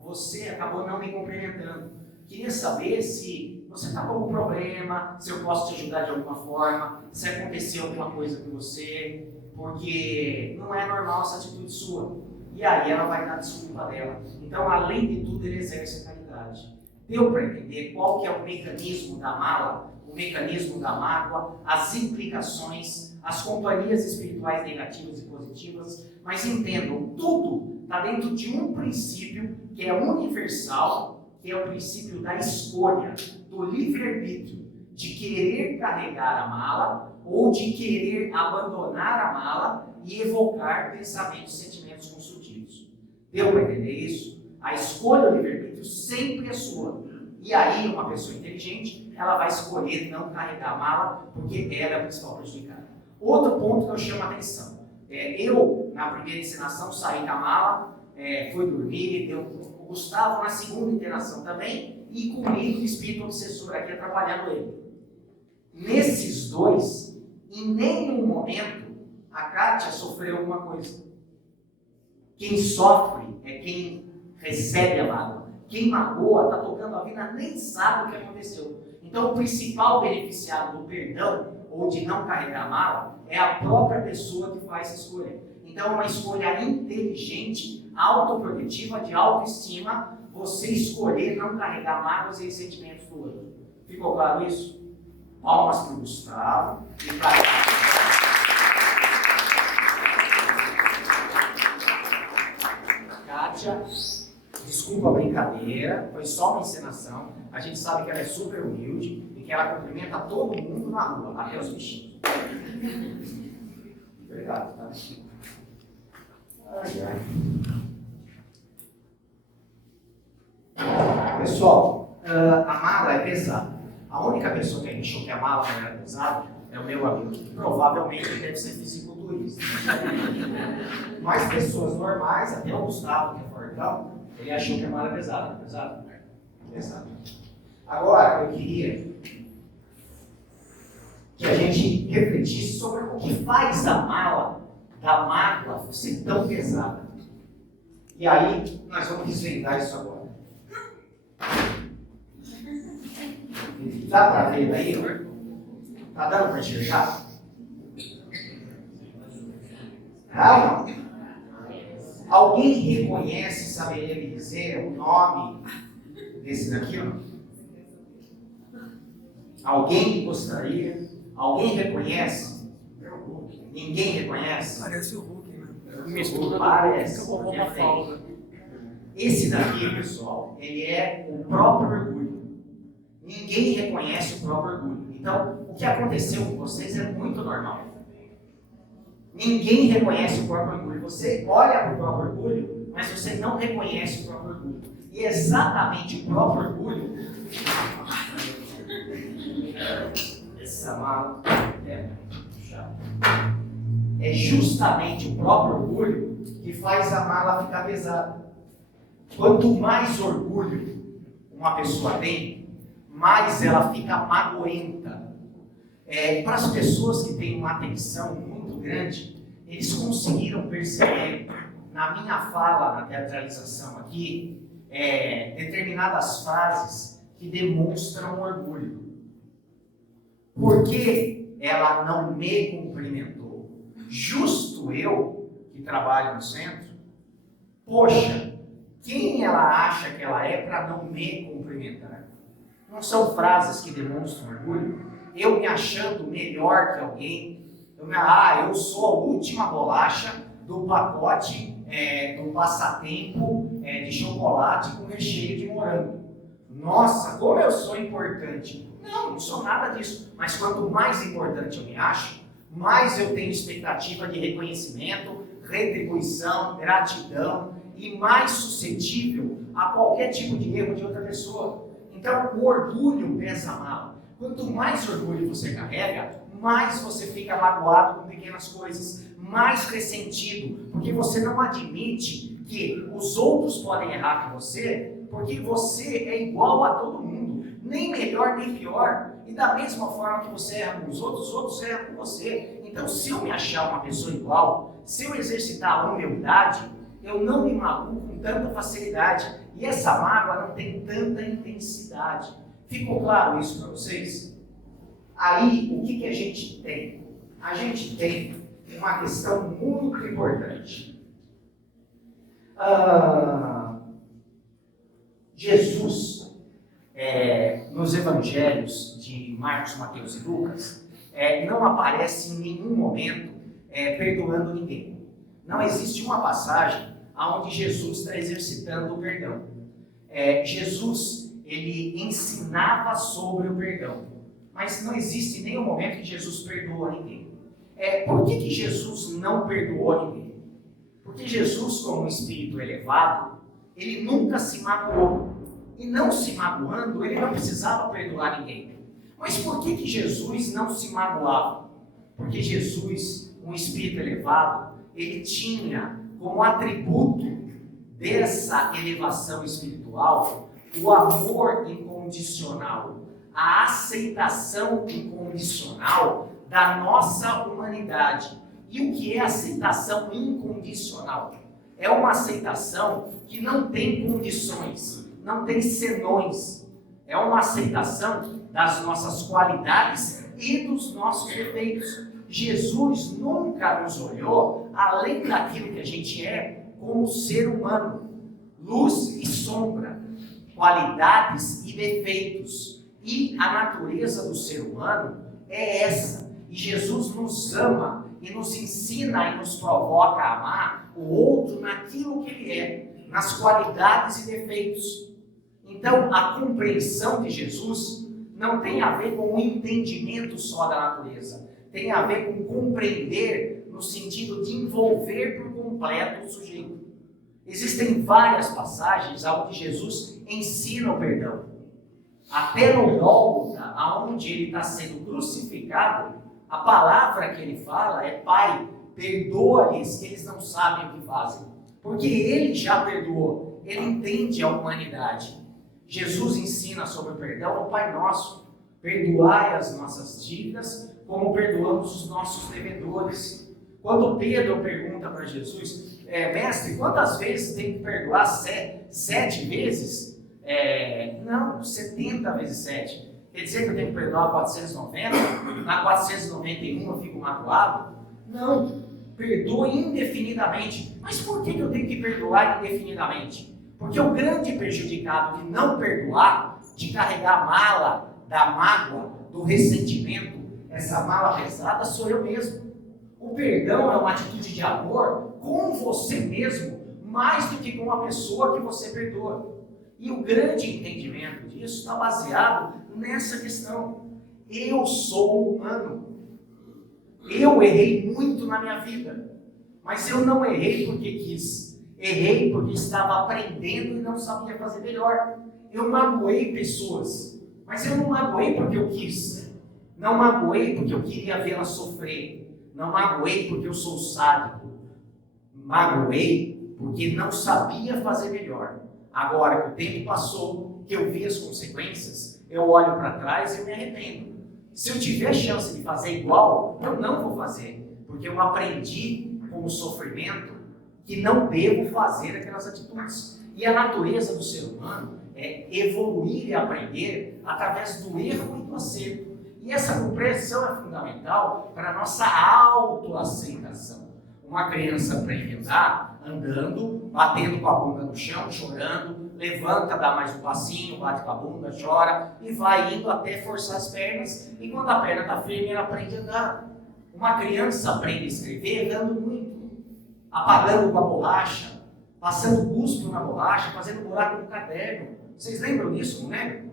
você acabou não me cumprimentando. Queria saber se você está com algum problema, se eu posso te ajudar de alguma forma, se aconteceu alguma coisa com você, porque não é normal essa atitude sua. E aí ela vai dar desculpa dela. Então, além de tudo, ele exerce a caridade. Deu para entender qual que é o mecanismo da mala, o mecanismo da mágoa, as implicações, as companhias espirituais negativas e positivas, mas entendam, tudo está dentro de um princípio que é universal, que é o princípio da escolha, do livre-arbítrio, de querer carregar a mala ou de querer abandonar a mala e evocar pensamentos e sentimentos construtivos. Deu para entender isso? A escolha, o livre-arbítrio sempre é sua. E aí, uma pessoa inteligente, ela vai escolher não carregar a mala porque ela é a principal prejudicada. Outro ponto que eu chamo a atenção. Eu, na primeira encenação, saí da mala, fui dormir, o Gustavo na segunda internação também, e comigo o espírito obsessor aqui atrapalhando ele. Nesses dois, em nenhum momento, a Kátia sofreu alguma coisa. Quem sofre é quem recebe a mágoa. Quem magoa, está tocando a vida, nem sabe o que aconteceu. Então, o principal beneficiado do perdão, ou de não carregar a mala, é a própria pessoa que faz a escolha. Então, é uma escolha inteligente, autoprotetiva, de autoestima, você escolher não carregar mágoas e ressentimentos do outro. Ficou claro isso? Palmas para o Gustavo e para a Kátia. Desculpa a brincadeira, foi só uma encenação. A gente sabe que ela é super humilde e que ela cumprimenta todo mundo na rua, até os bichinhos. Obrigado, tá? Pessoal, a mala é pesada. A única pessoa que achou que a mala não era pesada é o meu amigo, que provavelmente deve ser fisiculturista. Mas pessoas normais, até o Gustavo, que é fortão, ele achou que a mala é pesada. Pesada? Pesada. Agora, eu queria que a gente refletisse sobre o que faz a mala da mágoa ser tão pesada. E aí, nós vamos desvendar isso agora. Dá para ver daí? Tá dando para enxergar? Calma. Alguém reconhece, saberia me dizer o nome desse daqui? Ó? Alguém que gostaria? Alguém reconhece? Ninguém reconhece? Parece o Hulk, né? Parece. Esse daqui, pessoal, ele é o próprio orgulho. Ninguém reconhece o próprio orgulho. Então, o que aconteceu com vocês é muito normal. Ninguém reconhece o próprio orgulho. Você olha para o próprio orgulho, mas você não reconhece o próprio orgulho. E exatamente o próprio orgulho. Essa mala é justamente o próprio orgulho que faz a mala ficar pesada. Quanto mais orgulho uma pessoa tem, mais ela fica magoenta. Para as pessoas que têm uma atenção muito grande, eles conseguiram perceber, na minha fala, na teatralização aqui, determinadas frases que demonstram orgulho. Por que ela não me cumprimentou? Justo eu, que trabalho no centro, poxa, quem ela acha que ela é para não me cumprimentar? Não são frases que demonstram orgulho? Eu me achando melhor que alguém, eu sou a última bolacha do pacote do passatempo de chocolate com recheio de morango. Nossa, como eu sou importante. Não sou nada disso. Mas quanto mais importante eu me acho, mais eu tenho expectativa de reconhecimento, retribuição, gratidão e mais suscetível a qualquer tipo de erro de outra pessoa. Então, o orgulho pesa mal. Quanto mais orgulho você carrega, mais você fica magoado com pequenas coisas, mais ressentido, porque você não admite que os outros podem errar com você, porque você é igual a todo mundo, nem melhor nem pior. E da mesma forma que você erra com os outros erram com você. Então, se eu me achar uma pessoa igual, se eu exercitar a humildade, eu não me magoo com tanta facilidade. E essa mágoa não tem tanta intensidade. Ficou claro isso para vocês? Aí, o que a gente tem? A gente tem uma questão muito importante. Jesus, nos evangelhos de Marcos, Mateus e Lucas, não aparece em nenhum momento perdoando ninguém. Não existe uma passagem onde Jesus está exercitando o perdão. Jesus, ele ensinava sobre o perdão, mas não existe nenhum momento que Jesus perdoou ninguém. Por que Jesus não perdoou ninguém? Porque Jesus, como um espírito elevado, ele nunca se magoou. E não se magoando, ele não precisava perdoar ninguém. Mas por que Jesus não se magoava? Porque Jesus, um espírito elevado, ele tinha como atributo dessa elevação espiritual o amor incondicional, a aceitação incondicional da nossa humanidade. E o que é aceitação incondicional? É uma aceitação que não tem condições, não tem senões. É uma aceitação das nossas qualidades e dos nossos defeitos. Jesus nunca nos olhou, além daquilo que a gente é, como ser humano. Luz e sombra, qualidades e defeitos. E a natureza do ser humano é essa. E Jesus nos ama e nos ensina e nos provoca a amar o outro naquilo que ele é, nas qualidades e defeitos. Então, a compreensão de Jesus não tem a ver com o entendimento só da natureza, tem a ver com compreender no sentido de envolver por completo o sujeito. Existem várias passagens onde Jesus ensina o perdão. Até no Gólgota, onde ele está sendo crucificado, a palavra que ele fala é: Pai, perdoa-lhes que eles não sabem o que fazem. Porque ele já perdoou, ele entende a humanidade. Jesus ensina sobre o perdão ao Pai Nosso: perdoai as nossas dívidas como perdoamos os nossos devedores. Quando Pedro pergunta para Jesus: mestre, quantas vezes tem que perdoar? 7 vezes? Não, 70 vezes 7. Quer dizer que eu tenho que perdoar 490? Na 491 eu fico magoado? Não, perdoa indefinidamente. Mas por que eu tenho que perdoar indefinidamente? Porque o grande prejudicado de não perdoar, de carregar a mala da mágoa, do ressentimento, essa mala pesada, sou eu mesmo. O perdão é uma atitude de amor com você mesmo, mais do que com a pessoa que você perdoa. E o grande entendimento disso está baseado nessa questão. Eu sou humano. Eu errei muito na minha vida, mas eu não errei porque quis. Errei porque estava aprendendo e não sabia fazer melhor. Eu magoei pessoas, mas eu não magoei porque eu quis. Não magoei porque eu queria vê-las sofrer. Não magoei porque eu sou sádico. Magoei porque não sabia fazer melhor. Agora que o tempo passou, que eu vi as consequências, eu olho para trás e eu me arrependo. Se eu tiver chance de fazer igual, eu não vou fazer, porque eu aprendi com o sofrimento que não devo fazer aquelas atitudes. E a natureza do ser humano é evoluir e aprender através do erro e do acerto. E essa compreensão é fundamental para a nossa autoaceitação. Uma criança aprende a andar andando, batendo com a bunda no chão, chorando, levanta, dá mais um passinho, bate com a bunda, chora e vai indo até forçar as pernas. E quando a perna está firme, ela aprende a andar. Uma criança aprende a escrever errando muito, apagando com a borracha, passando cuspo na borracha, fazendo buraco no caderno. Vocês lembram disso, não lembram?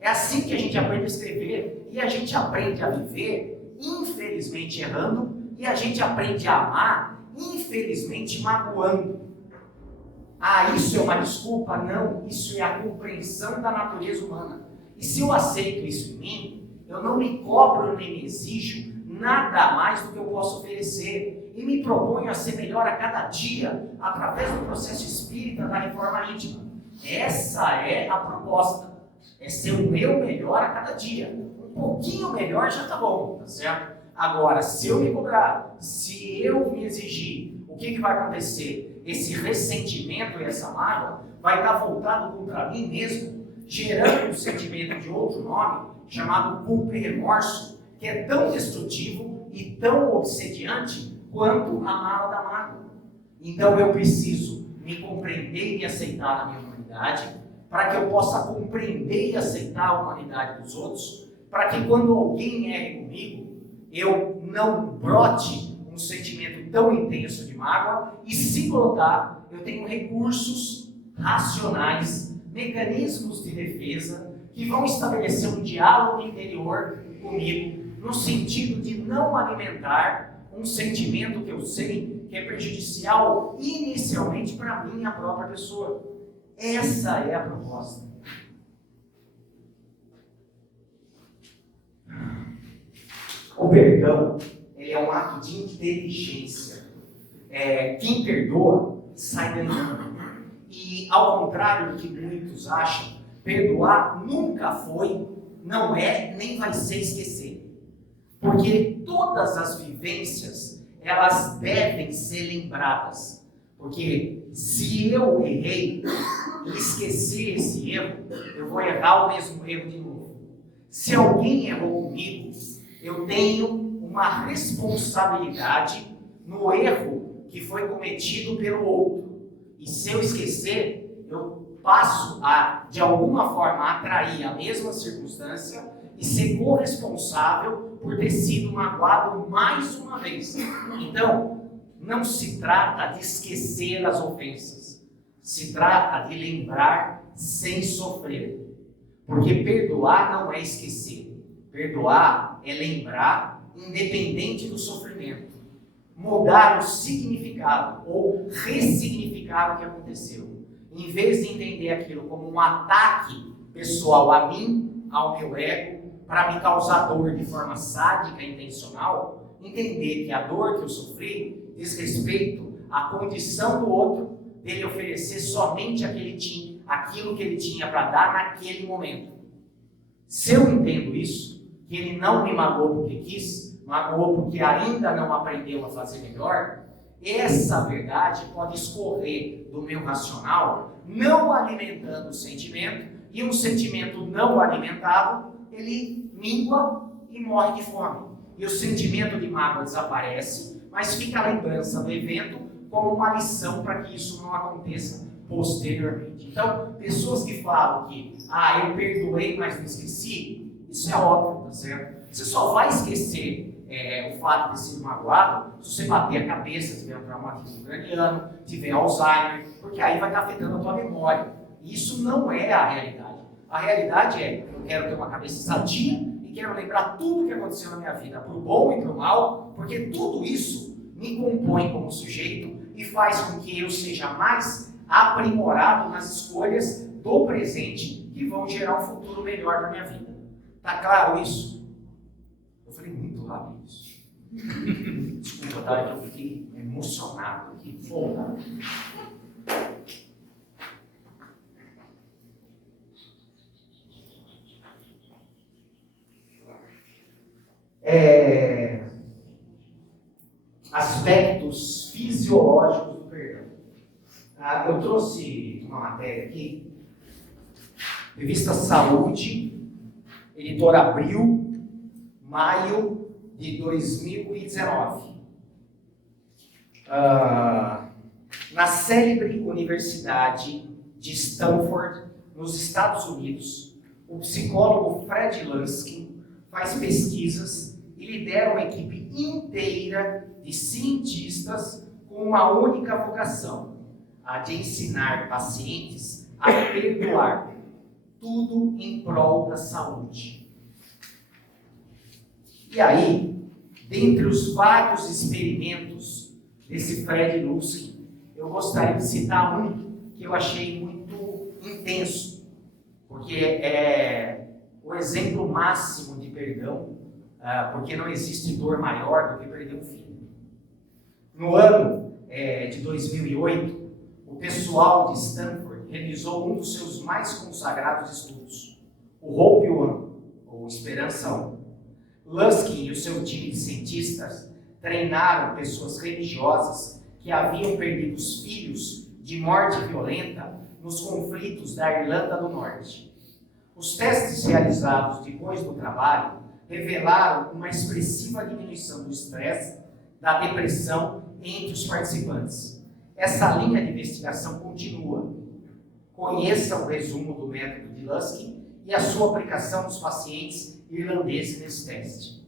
É assim que a gente aprende a escrever e a gente aprende a viver, infelizmente errando, e a gente aprende a amar, infelizmente magoando. Ah, isso é uma desculpa? Não, isso é a compreensão da natureza humana. E se eu aceito isso em mim, eu não me cobro nem me exijo nada mais do que eu posso oferecer e me proponho a ser melhor a cada dia através do processo espírita da reforma íntima. Essa é a proposta. É ser o meu melhor a cada dia. Um pouquinho melhor já está bom, tá certo? Agora, se eu me cobrar, se eu me exigir, o que vai acontecer? Esse ressentimento e essa mágoa vai estar voltado contra mim mesmo, gerando um sentimento de outro nome, chamado culpa e remorso, que é tão destrutivo e tão obsediante quanto a mala da mágoa. Então eu preciso me compreender e aceitar a minha humanidade, para que eu possa compreender e aceitar a humanidade dos outros, para que quando alguém erre comigo, eu não brote um sentimento tão intenso de mágoa, e se brotar, eu tenho recursos racionais, mecanismos de defesa, que vão estabelecer um diálogo interior comigo, no sentido de não alimentar um sentimento que eu sei que é prejudicial inicialmente para mim, a própria pessoa. Essa é a proposta. O perdão, ele é um ato de inteligência. Quem perdoa, sai ganhando. E ao contrário do que muitos acham, perdoar nunca foi, não é, nem vai ser esquecer. Porque todas as vivências, elas devem ser lembradas. Porque se eu errei e esquecer esse erro, eu vou errar o mesmo erro de novo. Se alguém errou comigo, eu tenho uma responsabilidade no erro que foi cometido pelo outro. E se eu esquecer, eu passo a, de alguma forma, atrair a mesma circunstância e ser corresponsável por ter sido magoado mais uma vez. Então, não se trata de esquecer as ofensas, se trata de lembrar sem sofrer. Porque perdoar não é esquecer, perdoar é lembrar independente do sofrimento, mudar o significado ou ressignificar o que aconteceu. Em vez de entender aquilo como um ataque pessoal a mim, ao meu ego, para me causar dor de forma sádica e intencional, entender que a dor que eu sofri diz respeito à condição do outro, dele oferecer somente aquilo que ele tinha para dar naquele momento. Se eu entendo isso, que ele não me magoou porque quis, magoou porque ainda não aprendeu a fazer melhor, essa verdade pode escorrer do meu racional, não alimentando o sentimento, e um sentimento não alimentado, ele mingua e morre de fome. E o sentimento de mágoa desaparece, mas fica a lembrança do evento como uma lição para que isso não aconteça posteriormente. Então, pessoas que falam que, eu perdoei, mas não esqueci, isso é óbvio, tá certo? Você só vai esquecer o fato de ter sido magoado se você bater a cabeça, tiver um traumatismo craniano, tiver Alzheimer, porque aí vai estar afetando a tua memória. E isso não é a realidade. A realidade é, eu quero ter uma cabeça sadia e quero lembrar tudo o que aconteceu na minha vida, pro bom e pro mal, porque tudo isso me compõe como sujeito e faz com que eu seja mais aprimorado nas escolhas do presente que vão gerar um futuro melhor para minha vida. Tá claro isso? Eu falei muito rápido isso. Desculpa, tá? Eu fiquei emocionado aqui. Bom, aspectos fisiológicos do perdão. Eu trouxe uma matéria aqui. Revista Saúde, editor Abril, maio de 2019. Na célebre Universidade de Stanford, nos Estados Unidos, o psicólogo Fred Luskin faz pesquisas e lidera uma equipe inteira de cientistas com uma única vocação, a de ensinar pacientes a perdoar, tudo em prol da saúde. E aí, dentre os vários experimentos desse Fred Luskin, eu gostaria de citar um que eu achei muito intenso, porque é o exemplo máximo de perdão, porque não existe dor maior do que perder um filho. No ano de 2008, o pessoal de Stanford realizou um dos seus mais consagrados estudos, o Hope One, ou Esperança 1. Luskin e o seu time de cientistas treinaram pessoas religiosas que haviam perdido os filhos de morte violenta nos conflitos da Irlanda do Norte. Os testes realizados depois do trabalho revelaram uma expressiva diminuição do estresse, da depressão entre os participantes. Essa linha de investigação continua. Conheça o resumo do método de Luskin e a sua aplicação nos pacientes irlandeses nesse teste.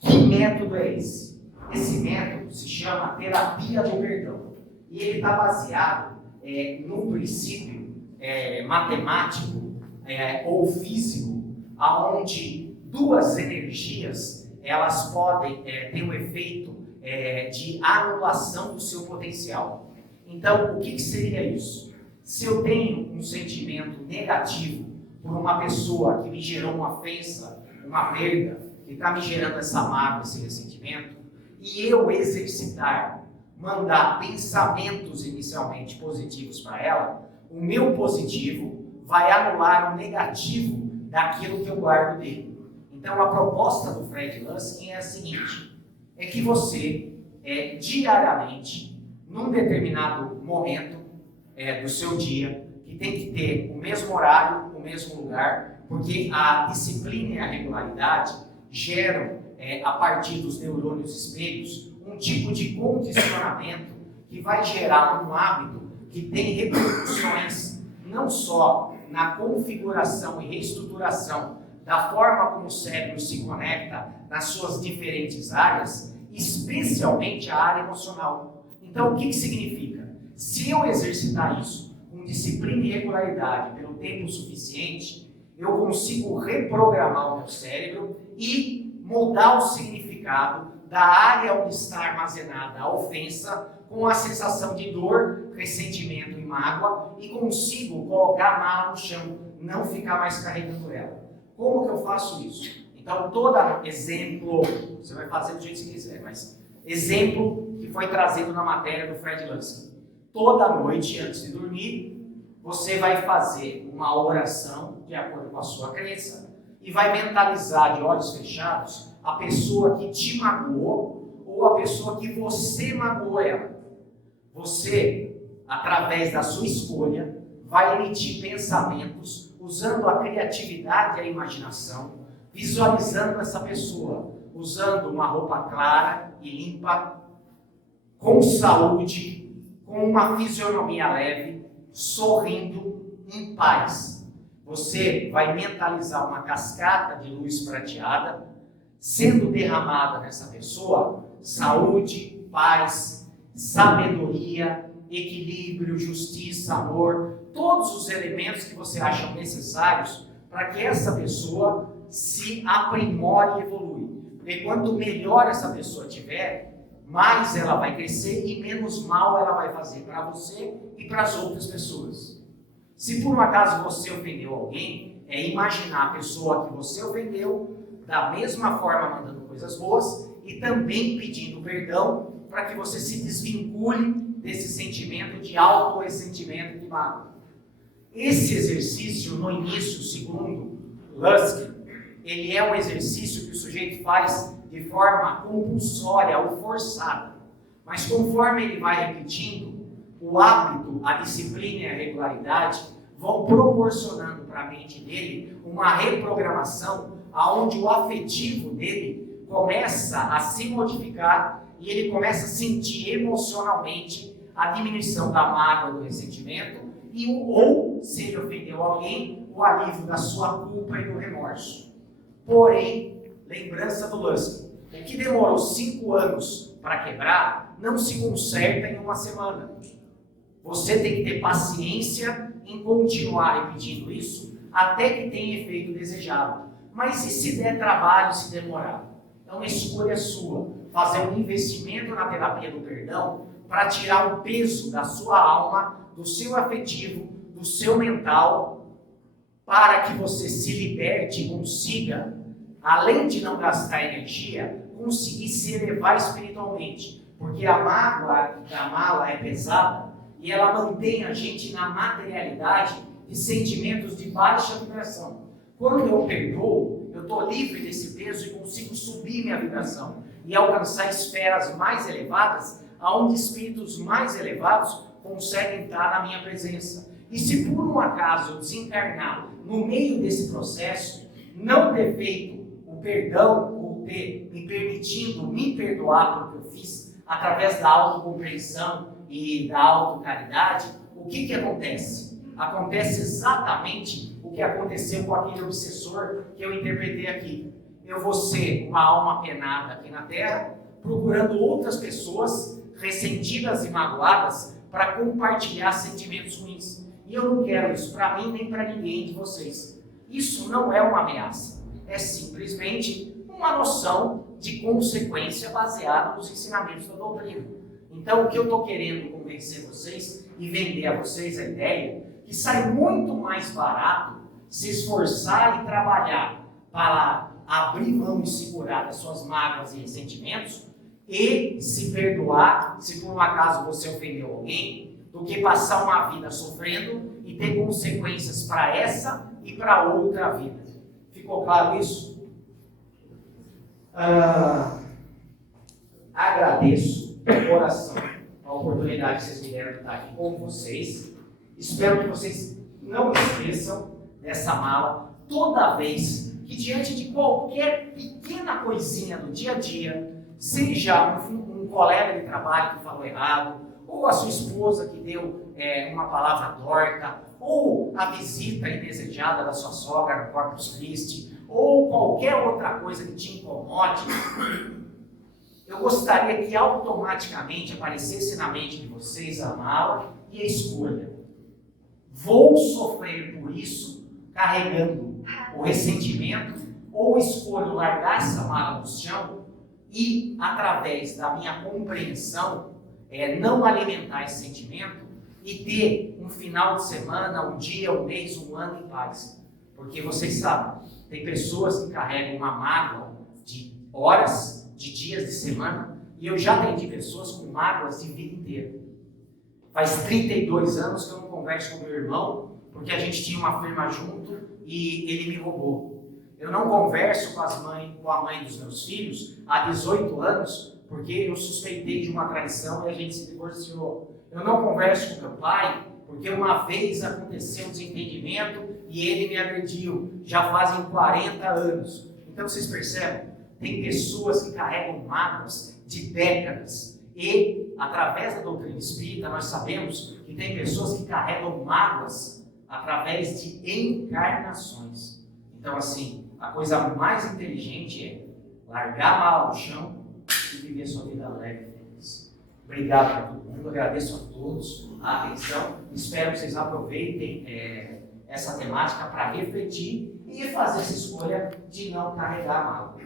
Que método é esse? Esse método se chama terapia do perdão. E ele está baseado num princípio matemático ou físico, onde duas energias elas podem ter um efeito de anulação do seu potencial. Então, o que seria isso? Se eu tenho um sentimento negativo por uma pessoa que me gerou uma ofensa, uma perda, que está me gerando essa mágoa, esse ressentimento, e eu exercitar, mandar pensamentos inicialmente positivos para ela, o meu positivo vai anular o negativo daquilo que eu guardo dele. Então, a proposta do Fred Luskin é a seguinte, é que você, diariamente, num determinado momento do seu dia, que tem que ter o mesmo horário, o mesmo lugar, porque a disciplina e a regularidade geram, a partir dos neurônios espelhos, um tipo de condicionamento que vai gerar um hábito que tem repercussões não só na configuração e reestruturação da forma como o cérebro se conecta nas suas diferentes áreas, especialmente a área emocional. Então, o que significa? Se eu exercitar isso com disciplina e regularidade pelo tempo suficiente, eu consigo reprogramar o meu cérebro e mudar o significado da área onde está armazenada a ofensa com a sensação de dor, ressentimento e mágoa e consigo colocar a mala no chão, não ficar mais carregando ela. Como que eu faço isso? Então, todo exemplo, você vai fazer do jeito que você quiser, mas exemplo que foi trazido na matéria do Fred Luskin. Toda noite, antes de dormir, você vai fazer uma oração de acordo com a sua crença e vai mentalizar de olhos fechados a pessoa que te magoou ou a pessoa que você magoou ela. Você, através da sua escolha, vai emitir pensamentos usando a criatividade e a imaginação, visualizando essa pessoa, usando uma roupa clara e limpa, com saúde, com uma fisionomia leve, sorrindo, em paz. Você vai mentalizar uma cascata de luz prateada, sendo derramada nessa pessoa, saúde, paz, sabedoria, equilíbrio, justiça, amor, todos os elementos que você acha necessários para que essa pessoa se aprimore e evolui. Porque quanto melhor essa pessoa tiver, mais ela vai crescer e menos mal ela vai fazer para você e para as outras pessoas. Se por um acaso você ofendeu alguém, imaginar a pessoa que você ofendeu da mesma forma mandando coisas boas e também pedindo perdão para que você se desvincule desse sentimento de auto-ressentimento e de mágoa. Esse exercício, no início, segundo Luskin, ele é um exercício que o sujeito faz de forma compulsória ou forçada. Mas conforme ele vai repetindo, o hábito, a disciplina e a regularidade vão proporcionando para a mente dele uma reprogramação aonde o afetivo dele começa a se modificar e ele começa a sentir emocionalmente a diminuição da mágoa, do ressentimento ou, se ele ofendeu alguém, o alívio da sua culpa e do remorso. Porém, lembrança do Luskin, o que demorou 5 anos para quebrar não se conserta em uma semana. Você tem que ter paciência em continuar repetindo isso até que tenha efeito desejado. Mas e se der trabalho, se demorar? É uma escolha sua, fazer um investimento na terapia do perdão para tirar o peso da sua alma, do seu afetivo, do seu mental, para que você se liberte e consiga, além de não gastar energia, conseguir se elevar espiritualmente. Porque a mágoa da mala é pesada e ela mantém a gente na materialidade de sentimentos de baixa vibração. Quando eu perdoo, eu estou livre desse peso e consigo subir minha vibração e alcançar esferas mais elevadas, onde espíritos mais elevados conseguem estar na minha presença. E se por um acaso eu desencarnar no meio desse processo, não ter feito o perdão, ou ter me permitindo me perdoar pelo que eu fiz, através da autocompreensão e da autocaridade, o que acontece? Acontece exatamente o que aconteceu com aquele obsessor que eu interpretei aqui. Eu vou ser uma alma penada aqui na Terra, procurando outras pessoas ressentidas e magoadas para compartilhar sentimentos ruins. E eu não quero isso para mim nem para ninguém de vocês. Isso não é uma ameaça. É simplesmente uma noção de consequência baseada nos ensinamentos da doutrina. Então, o que eu estou querendo convencer vocês e vender a vocês a ideia que sai muito mais barato se esforçar e trabalhar para abrir mão e segurar das suas mágoas e ressentimentos e se perdoar se por um acaso você ofendeu alguém, do que passar uma vida sofrendo e ter consequências para essa e para outra vida. Ficou claro isso? Agradeço de coração a oportunidade que vocês me deram de estar aqui com vocês. Espero que vocês não esqueçam dessa mala toda vez que, diante de qualquer pequena coisinha do dia a dia, seja um colega de trabalho que falou errado, ou a sua esposa que deu uma palavra torta, ou a visita indesejada da sua sogra no Corpus Christi, ou qualquer outra coisa que te incomode, eu gostaria que automaticamente aparecesse na mente de vocês a mala e a escolha. Vou sofrer por isso, carregando o ressentimento, ou escolho largar essa mala no chão e, através da minha compreensão, não alimentar esse sentimento e ter um final de semana, um dia, um mês, um ano em paz. Porque vocês sabem, tem pessoas que carregam uma mágoa de horas, de dias, de semana, e eu já atendi pessoas com mágoas de vida inteira. Faz 32 anos que eu não converso com meu irmão, porque a gente tinha uma firma junto e ele me roubou. Eu não converso com a mãe dos meus filhos há 18 anos, porque eu suspeitei de uma traição e a gente se divorciou. Eu não converso com meu pai, porque uma vez aconteceu um desentendimento e ele me agrediu. Já fazem 40 anos. Então vocês percebem? Tem pessoas que carregam mágoas de décadas. E, através da doutrina espírita, nós sabemos que tem pessoas que carregam mágoas através de encarnações. Então, assim, a coisa mais inteligente é largar a mala no chão e viver sua vida leve e feliz. Obrigado a todo mundo, agradeço a todos a atenção. Espero que vocês aproveitem essa temática para refletir e fazer essa escolha de não carregar a mala.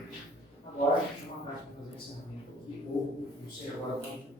Agora, deixa eu uma prática para fazer o encerramento aqui, ou não sei agora como.